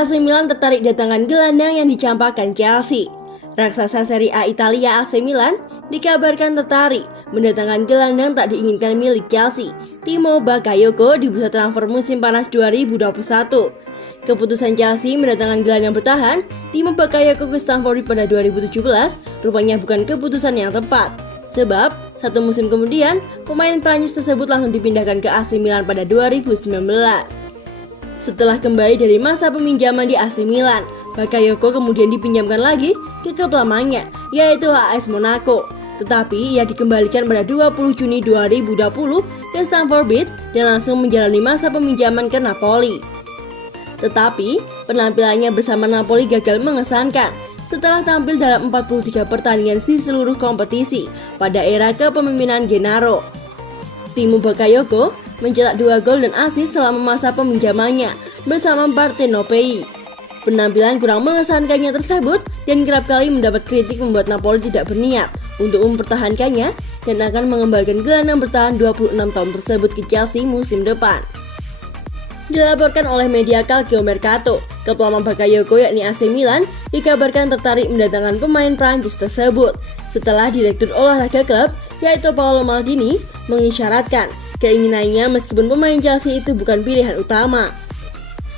AC Milan tertarik datangan gelandang yang dicampakkan Chelsea. Raksasa Serie A Italia AC Milan dikabarkan tertarik mendatangkan gelandang tak diinginkan milik Chelsea, Timo Bakayoko, di bursa transfer musim panas 2021. Keputusan Chelsea mendatangkan gelandang bertahan Timo Bakayoko ke Stamford Bridge pada 2017 rupanya bukan keputusan yang tepat. Sebab, satu musim kemudian, pemain Prancis tersebut langsung dipindahkan ke AC Milan pada 2019. Setelah kembali dari masa peminjaman di AC Milan, Bakayoko kemudian dipinjamkan lagi ke klub lamanya, yaitu AS Monaco. Tetapi ia dikembalikan pada 20 Juni 2020 ke Stamford Bridge dan langsung menjalani masa peminjaman ke Napoli. Tetapi, penampilannya bersama Napoli gagal mengesankan setelah tampil dalam 43 pertandingan di seluruh kompetisi pada era kepemimpinan Gennaro. Timo Bakayoko mencetak 2 gol dan assist selama masa peminjamannya bersama Partenopei. Penampilan kurang mengesankannya tersebut dan kerap kali mendapat kritik membuat Napoli tidak berniat untuk mempertahankannya dan akan mengembalikan gelandang bertahan 26 tahun tersebut ke Chelsea musim depan. Dilaporkan oleh media Calcio Mercato, klub lama Bakayoko yakni AC Milan dikabarkan tertarik mendatangkan pemain Prancis tersebut setelah direktur olahraga klub yaitu Paolo Maldini mengisyaratkan keinginannya meskipun pemain Chelsea itu bukan pilihan utama.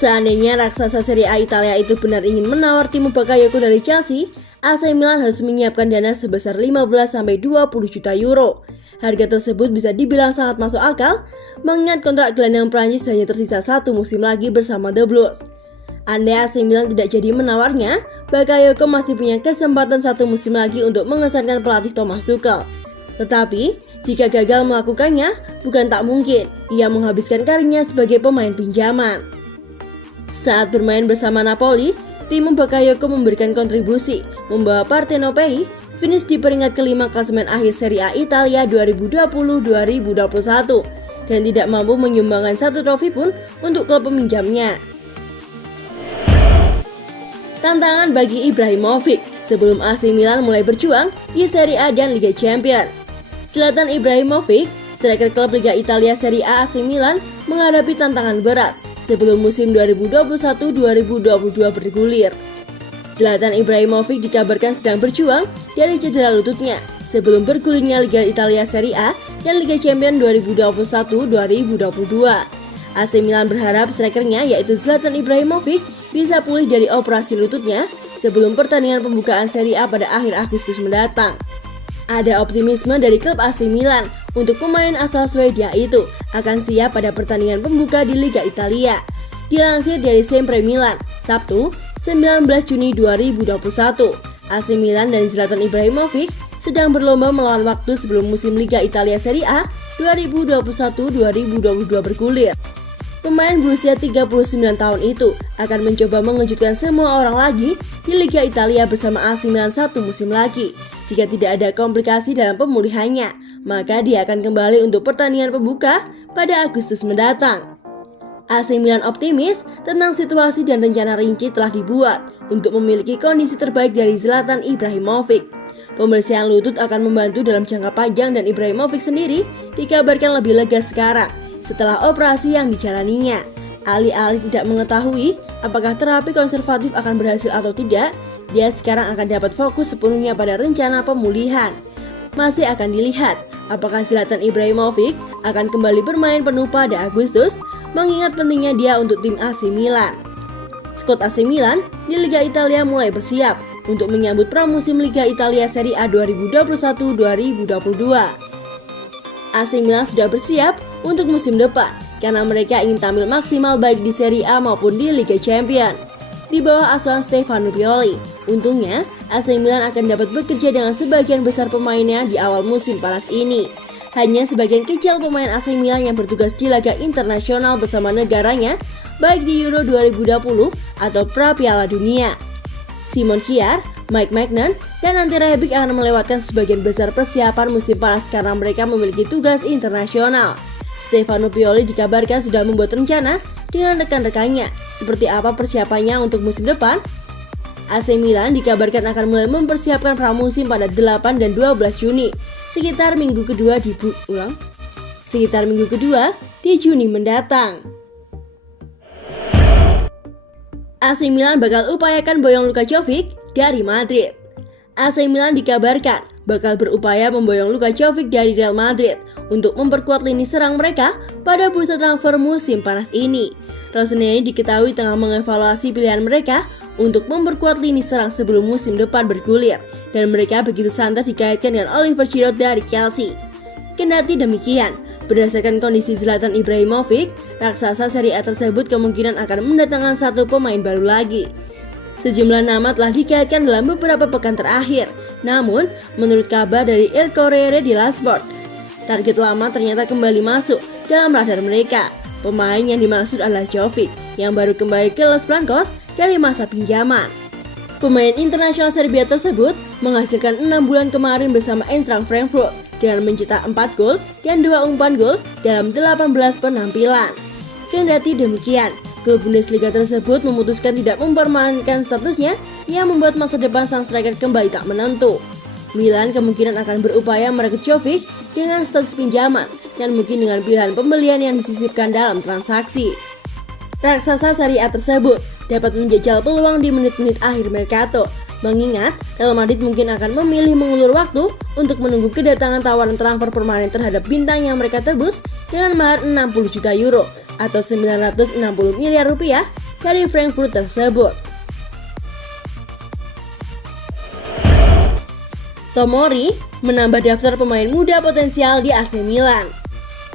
Seandainya raksasa Serie A Italia itu benar ingin menawar Timo Bakayoko dari Chelsea, AC Milan harus menyiapkan dana sebesar 15-20 juta euro. Harga tersebut bisa dibilang sangat masuk akal, mengingat kontrak gelandang Prancis hanya tersisa 1 musim lagi bersama The Blues. Andai AC Milan tidak jadi menawarnya, Bakayoko masih punya kesempatan 1 musim lagi untuk mengesankan pelatih Thomas Tuchel. Tetapi, jika gagal melakukannya, bukan tak mungkin ia menghabiskan karirnya sebagai pemain pinjaman. Saat bermain bersama Napoli, Timo Bakayoko memberikan kontribusi, membawa Partenopei finish di peringkat kelima klasemen akhir Serie A Italia 2020-2021 dan tidak mampu menyumbangkan 1 trofi pun untuk klub peminjamnya. Tantangan bagi Ibrahimovic sebelum AC Milan mulai berjuang di Serie A dan Liga Champions. Zlatan Ibrahimovic, striker klub Liga Italia Serie A AC Milan, menghadapi tantangan berat sebelum musim 2021-2022 bergulir. Zlatan Ibrahimovic dikabarkan sedang berjuang dari cedera lututnya sebelum bergulirnya Liga Italia Serie A dan Liga Champions 2021-2022. AC Milan berharap strikernya yaitu Zlatan Ibrahimovic bisa pulih dari operasi lututnya sebelum pertandingan pembukaan Serie A pada akhir Agustus mendatang. Ada optimisme dari klub AC Milan untuk pemain asal Swedia itu akan siap pada pertandingan pembuka di Liga Italia. Dilansir dari Sempre Milan, Sabtu 19 Juni 2021, AC Milan dan Zlatan Ibrahimovic sedang berlomba melawan waktu sebelum musim Liga Italia Serie A 2021-2022 bergulir. Pemain berusia 39 tahun itu akan mencoba mengejutkan semua orang lagi di Liga Italia bersama AC Milan 1 musim lagi. Jika tidak ada komplikasi dalam pemulihannya, maka dia akan kembali untuk pertandingan pembuka pada Agustus mendatang. AC Milan optimis tentang situasi dan rencana rinci telah dibuat untuk memiliki kondisi terbaik dari Zlatan Ibrahimovic. Pembersihan lutut akan membantu dalam jangka panjang dan Ibrahimovic sendiri dikabarkan lebih lega sekarang setelah operasi yang dijalaninya. Alih-alih tidak mengetahui apakah terapi konservatif akan berhasil atau tidak, dia sekarang akan dapat fokus sepenuhnya pada rencana pemulihan. Masih akan dilihat apakah Zlatan Ibrahimovic akan kembali bermain penuh pada Agustus, mengingat pentingnya dia untuk tim AC Milan. Skuad AC Milan di Liga Italia mulai bersiap untuk menyambut pramusim Liga Italia Serie A 2021-2022. AC Milan sudah bersiap untuk musim depan karena mereka ingin tampil maksimal baik di Serie A maupun di Liga Champions. Di bawah asuhan Stefano Pioli, untungnya AC Milan akan dapat bekerja dengan sebagian besar pemainnya di awal musim panas ini. Hanya sebagian kecil pemain AC Milan yang bertugas di laga internasional bersama negaranya, baik di Euro 2020 atau pra Piala Dunia. Simon Kjaer, Mike Maignan, dan Ante Rebic akan melewatkan sebagian besar persiapan musim panas karena mereka memiliki tugas internasional. Stefano Pioli dikabarkan sudah membuat rencana dengan rekan-rekannya seperti apa persiapannya untuk musim depan. AC Milan dikabarkan akan mulai mempersiapkan pramusim pada 8 dan 12 Juni, sekitar minggu kedua di Juni mendatang. AC Milan bakal upayakan boyong Luka Jovic dari Madrid. AC Milan dikabarkan bakal berupaya memboyong Luka Jovic dari Real Madrid untuk memperkuat lini serang mereka pada bursa transfer musim panas ini. Rossoneri diketahui tengah mengevaluasi pilihan mereka untuk memperkuat lini serang sebelum musim depan bergulir, dan mereka begitu santai dikaitkan dengan Oliver Giroud dari Chelsea. Kendati demikian, berdasarkan kondisi Zlatan Ibrahimovic, raksasa Serie A tersebut kemungkinan akan mendatangkan satu pemain baru lagi. Sejumlah nama telah dikaitkan dalam beberapa pekan terakhir. Namun, menurut kabar dari Il Corriere dello Sport, target lama ternyata kembali masuk dalam radar mereka. Pemain yang dimaksud adalah Jovic, yang baru kembali ke Los Blancos dari masa pinjaman. Pemain internasional Serbia tersebut menghasilkan 6 bulan kemarin bersama Eintracht Frankfurt dengan mencetak 4 gol dan 2 umpan gol dalam 18 penampilan. Kendati demikian, klub Bundesliga tersebut memutuskan tidak mempermainkan statusnya yang membuat masa depan sang striker kembali tak menentu. Milan kemungkinan akan berupaya merekrut Jovic dengan status pinjaman dan mungkin dengan pilihan pembelian yang disisipkan dalam transaksi. Raksasa Serie A tersebut dapat menjajal peluang di menit-menit akhir Mercato, mengingat Real Madrid mungkin akan memilih mengulur waktu untuk menunggu kedatangan tawaran transfer permanen terhadap bintang yang mereka tebus dengan mahar 60 juta euro atau 960 miliar rupiah dari Frankfurt tersebut. Tomori menambah daftar pemain muda potensial di AC Milan.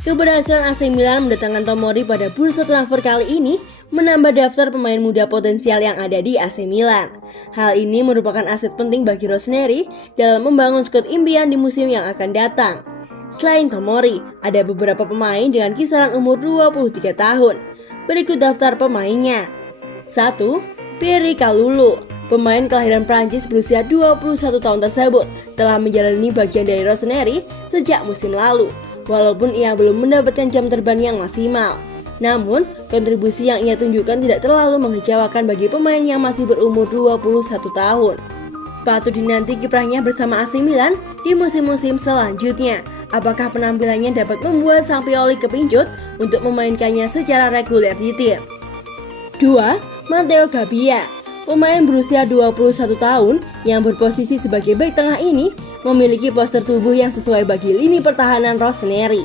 Keberhasilan AC Milan mendatangkan Tomori pada bursa transfer kali ini menambah daftar pemain muda potensial yang ada di AC Milan. Hal ini merupakan aset penting bagi Rossoneri dalam membangun skuad impian di musim yang akan datang. Selain Tomori, ada beberapa pemain dengan kisaran umur 23 tahun. Berikut daftar pemainnya. 1. Pierre Kalulu. Pemain kelahiran Prancis berusia 21 tahun tersebut telah menjalani bagian dari Rossoneri sejak musim lalu, walaupun ia belum mendapatkan jam terbang yang maksimal. Namun, kontribusi yang ia tunjukkan tidak terlalu mengecewakan bagi pemain yang masih berumur 21 tahun. Patut dinanti kiprahnya bersama AC Milan di musim-musim selanjutnya. Apakah penampilannya dapat membuat sang Pioli kepincut untuk memainkannya secara reguler di tim? 2. Matteo Gabbia. Pemain berusia 21 tahun yang berposisi sebagai bek tengah ini memiliki postur tubuh yang sesuai bagi lini pertahanan Rossoneri.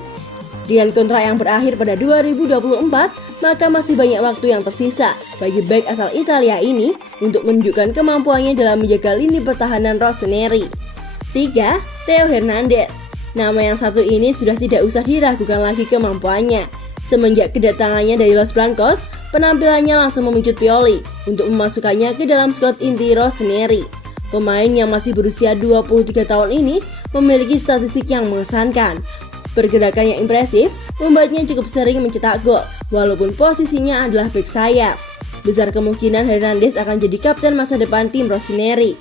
Dengan kontrak yang berakhir pada 2024, maka masih banyak waktu yang tersisa bagi bek asal Italia ini untuk menunjukkan kemampuannya dalam menjaga lini pertahanan Rossoneri. 3. Theo Hernandez. Nama yang satu ini sudah tidak usah diragukan lagi kemampuannya. Semenjak kedatangannya dari Los Blancos, penampilannya langsung memicut Pioli untuk memasukkannya ke dalam skuad inti Rossoneri. Pemain yang masih berusia 23 tahun ini memiliki statistik yang mengesankan. Pergerakan yang impresif membuatnya cukup sering mencetak gol, walaupun posisinya adalah bek sayap. Besar kemungkinan Hernandez akan jadi kapten masa depan tim Rossoneri.